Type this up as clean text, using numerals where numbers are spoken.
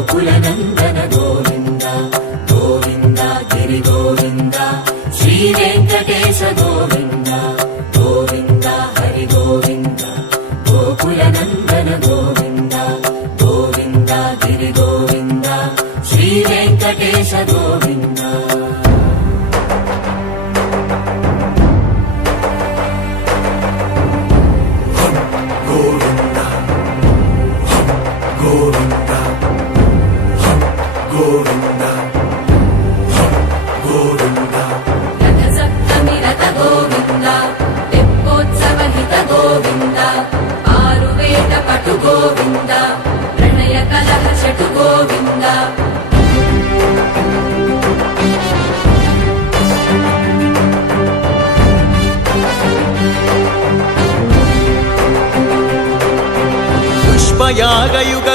గోకులనందన గోవింద గోవింద గిరి గోవింద శ్రీ వెంకటేశ గోవింద గోవింద హరి గోవింద గోకులనందన గోవింద గోవింద గిరి గోవింద శ్రీ వెంకటేశ గోవింద రథసప్తమి రథ గోవింద తెప్పోత్సవ హిత గోవింద ఆరువేట పటు గోవింద ప్రణయ కలహ షటు గోవింద పుష్పయాగయుగ